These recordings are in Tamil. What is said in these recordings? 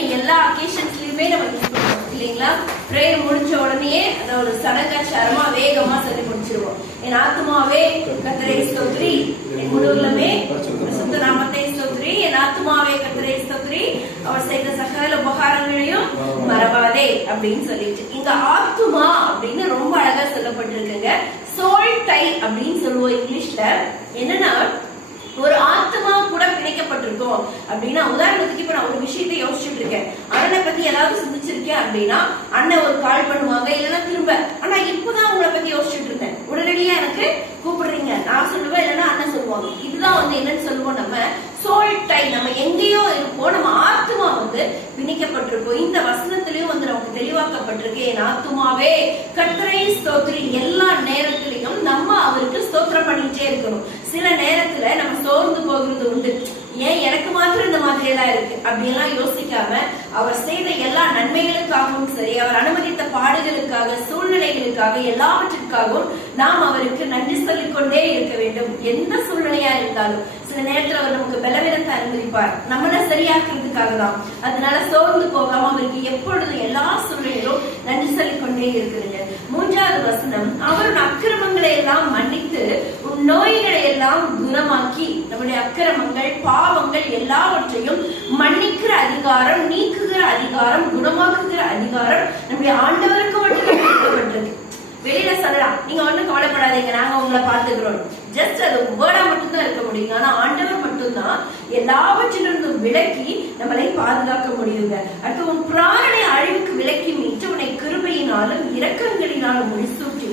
நம்ம எல்லா அக்கேஷன்ஸ்லயுமே நம்ம யூஸ் பண்ணுவோம் இல்லைங்களா? பிரேயர் முடிச்ச உடனே அதை ஒரு சடங்காச்சாரமா வேகமா சொல்லி முடிச்சிருவோம். என் ஆத்துமாவே கர்த்தரை ஸ்தோத்திரி, என் முழுவதுமே பரிசுத்த நாமத்தை ஸ்தோத்திரி, என் ஆத்துமாவே கர்த்தரை ஸ்தோத்திரி, அவர் செய்த சகல உபகாரங்களையும் மறவாதே அப்படின்னு சொல்லிட்டு இங்க ஆத்துமா அப்படின்னு ரொம்ப அழகா சொல்லப்பட்டிருக்குங்க. சோல் டை அப்படின்னு சொல்லுவோம் இங்கிலீஷ்ல. என்னன்னா ஒரு ஆத்மா கூட பிணைக்கப்பட்டிருக்கோம் அப்படின்னா, உதாரணத்துக்கு இப்ப நான் ஒரு விஷயத்தை யோசிச்சுட்டு இருக்கேன், அண்ணனை பத்தி ஏதாவது சிந்திச்சிருக்கேன் அப்படின்னா அண்ணன் ஒரு கால் பண்ணுவாங்க, இல்லைன்னா திரும்ப ஆனா இப்பதான் உங்களை பத்தி யோசிச்சுட்டு இருந்தேன், உடனடியா எனக்கு கூப்பிடுறீங்க, நான் சொல்லுவேன் இல்லைன்னா அண்ணன் சொல்லுவாங்க. இதுதான் என்னன்னு சொல்லுவோம், நம்ம சோல் டை. நம்ம எங்கேயோ இருப்போம், நம்ம ஆத்மா பிணைக்கப்பட்டிருக்கோம். இந்த வசனத்திலயும் நமக்கு தெளிவாக்கப்பட்டிருக்கு, என் ஆத்துமாவே கர்த்தரை ஸ்தோத்திரி. எல்லா நேரத்திலையும் நம்ம அவருக்கு ஸ்தோத்திரம் பண்ணிட்டே இருக்கணும். சில நேரத்துல நம்ம சோர்ந்து போகிறது உண்டு, ஏன் எனக்கு மாத்திரம் இந்த மாதிரி எல்லாம் இருக்கு அப்படியெல்லாம் யோசிக்காம அவர் செய்த எல்லா நன்மைகளுக்காகவும் சரி, அவர் அனுமதித்த பாடுகளுக்காக, சூழ்நிலைகளுக்காக, எல்லாவற்றிற்காகவும் நாம் அவருக்கு நன்றி சொல்லிக் கொண்டே இருக்க வேண்டும். எந்த சூழ்நிலையா இருந்தாலும் சில நேரத்துல அவர் நமக்கு பலவீனத்தை அனுமதிப்பார், நம்மள சரியாக்குறதுக்காக தான். அதனால சோர்ந்து போகாம அவருக்கு எப்பொழுதும் எல்லா சூழ்நிலையிலும் நன்றி சொல்லிக் கொண்டே இருக்கிறீங்க. மூன்றாவது வசனம், அவர் அக்கிரமங்களை எல்லாம் மன்னித்து உன் நோய்களை எல்லாம் குணமாக்கி. நம்முடைய அக்கிரமங்கள், பாவங்கள் எல்லாவற்றையும் மன்னிக்கிற அதிகாரம், நீக்குகிற அதிகாரம், குணமாக்குகிற அதிகாரம் நம்முடைய ஆண்டவருக்கு மட்டும் கொடுக்கப்பட்டிருக்கு. வெளியில சொல்லலாம், நீங்க ஒண்ணும் கவலைப்படாதீங்க, நாங்க உங்களை பார்த்துக்கிறோம், ஜஸ்ட் அது வேர்டா மட்டும்தான் இருக்க முடியும். ஆனா ஆண்டவர் மட்டும்தான் எல்லாவற்றிலிருந்தும் விலக்கி நம்மளை பாதுகாக்க முடியுங்க. அடுத்து, உன் பிராணனை அழிவுக்கு விலக்கி மீட்டு உன்னை கிருபையினாலும் இரக்கங்களினாலும் முடிசூட்டி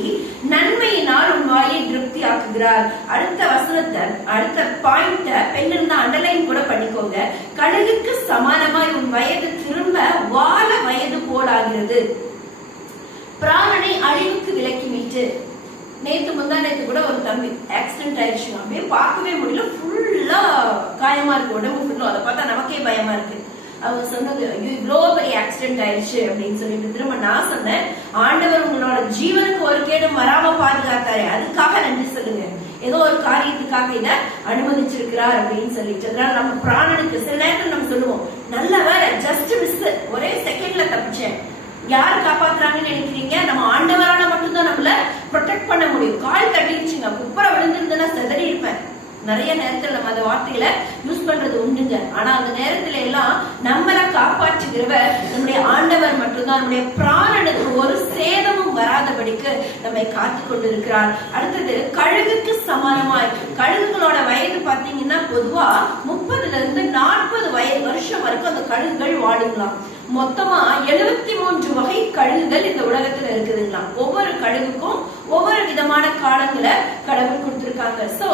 நன்மையினால் உன் வாயை திருப்தி ஆக்குகிறார். அடுத்த வசனத்தை, அடுத்த பாயிண்ட பெண் இருந்தா அண்டர்லைன் கூட பண்ணிக்கோங்க. கழுகுக்கு சமானமாய் உன் வயது திரும்ப வாழ வயது போலாகிறது. பிராணனை அழிவுக்கு விலக்கி மீட்டு. நேத்து முந்தா நேத்து கூட ஒரு தம்பி ஆக்சிடென்ட் ஆயிடுச்சு, அப்படியே பார்க்கவே முடியல, ஃபுல்லா காயமா இருக்கு உடம்பு ஃபுல்லா. அதை பார்த்தா நமக்கே பயமா இருக்கு. அவங்க சொன்னது, ஐயோ இவ்வளோ பெரிய ஆக்சிடென்ட் ஆயிடுச்சு அப்படின்னு சொல்லிட்டு திரும்ப நான் சொன்னேன், ஆண்டவர் உங்களோட ஜீவனுக்கு ஒரு கேடும் வராம பாதுகாத்தாரு, அதுக்காக நன்றி சொல்லுங்க. ஏதோ ஒரு காரியத்துக்காக இதை அனுமதிச்சிருக்கிறார் அப்படின்னு சொல்லிட்டு. அதனால நம்ம பிராணனுக்கு சில நேரத்தில் நம்ம சொல்லுவோம், நல்ல வேலை, ஜஸ்ட் மிஸ், ஒரே செகண்ட்ல தப்பிச்சேன். யார் காப்பாத்துறாங்கன்னு நினைக்கிறீங்க? நம்ம ஆண்டவரால மட்டும்தான் நம்மள ப்ரொடெக்ட் பண்ண முடியும். கால் தட்டிடுச்சுங்க, குப்பரை விழுந்திருந்தா செதறி இருப்பேன். நிறைய நேரத்துல நம்ம அந்த வார்த்தைகளை யூஸ் பண்றது உண்டுங்க. ஆனா அந்த நேரத்துல எல்லாம் நம்மள காப்பாற்றுகிறவர் நம்முடைய ஆண்டவர் மட்டும்தான். நம்முடைய பிராணனுக்கு ஒரு சேதமும் வராதபடிக்கு நம்மை காத்து கொண்டிருக்கிறார். அடுத்தது, கழுகுக்கு சமானமாய். கழுகுகளோட வயது பாத்தீங்கன்னா பொதுவா 30 இருந்து 40 வருஷம் வரைக்கும் அந்த கழுகுகள் வாழுங்களாம். மொத்தமா 73 வகை கழுகுகள் இந்த உலகத்துல இருக்குதுங்களாம். ஒவ்வொரு கழுகுக்கும் ஒவ்வொரு விதமான காலங்களை கடவுள் கொடுத்திருக்காங்க. சோ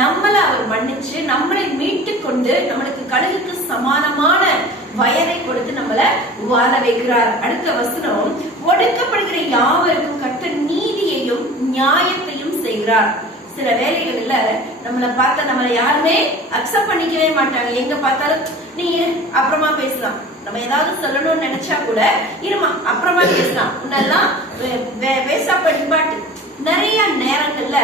நம்மள அவர் மன்னிச்சு நம்மளை மீட்டு கொண்டு நம்மளுக்கு கழுகுக்கு சமானமான வயதை கொடுத்து நம்மள வாழ வைக்கிறார். அடுத்த வசனம், ஒடுக்கப்படுகிற யாவருக்கும் கர்த்தர் நீதியையும் நியாயத்தையும் செய்கிறார். சில வேலைகள்ல நம்மளை பார்த்தா நம்மளை யாருமே அக்செப்ட் பண்ணிக்கவே மாட்டாங்க. எங்க பார்த்தாலும் நீ அப்புறமா பேசலாம், நம்ம ஏதாவது சொல்லணும்னு நினைச்சா கூட இருமா அப்புறமா பேசலாம், முன்னெல்லாம் பேசாட்டு நிறைய நேரங்கள்ல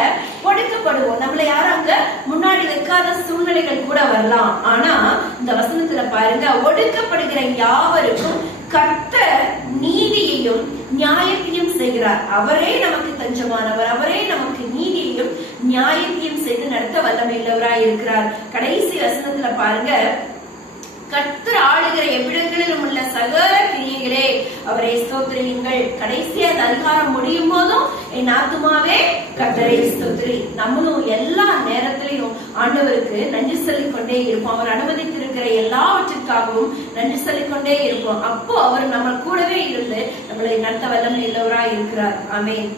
ஒடுக்கப்படுவோம். நம்மள யாரும் அங்க முன்னாடி வைக்காத சூழ்நிலைகள் கூட வரலாம். ஆனா இந்த வசனத்துல பாருங்க, ஒடுக்கப்படுகிற யாவருக்கும் கர்த்தர் நீதியையும் நியாயத்தையும் செய்கிறார். அவரே நமக்கு தஞ்சமானவர், அவரே நமக்கு நீதியையும் நியாயத்தையும் செய்து நடத்த வல்லமையுள்ளவராய் இருக்கிறார். கடைசி வசனத்துல பாருங்க, கர்த்தர் ஆளுகிற எவ்விடங்களிலும் உள்ள சகல கிரியைகளே அவரை ஸ்தோத்திரியுங்கள். கடைசியா அந்த அதிகாரம் முடியும் போதும், என் ஆத்துமாவே கர்த்தரை ஸ்தோத்திரி. நம்மளும் எல்லா நேரத்திலையும் ஆண்டவருக்கு நன்றி சொல்லிக் கொண்டே இருப்போம். அவர் அனுமதித்திருக்கிற எல்லாவற்றிற்காகவும் நன்றி சொல்லிக் கொண்டே இருப்போம். அப்போ அவர் நம்ம கூடவே இருந்து நம்மளை நடத்த வல்லமை உள்ளவராய் இருக்கிறார். ஆமென்.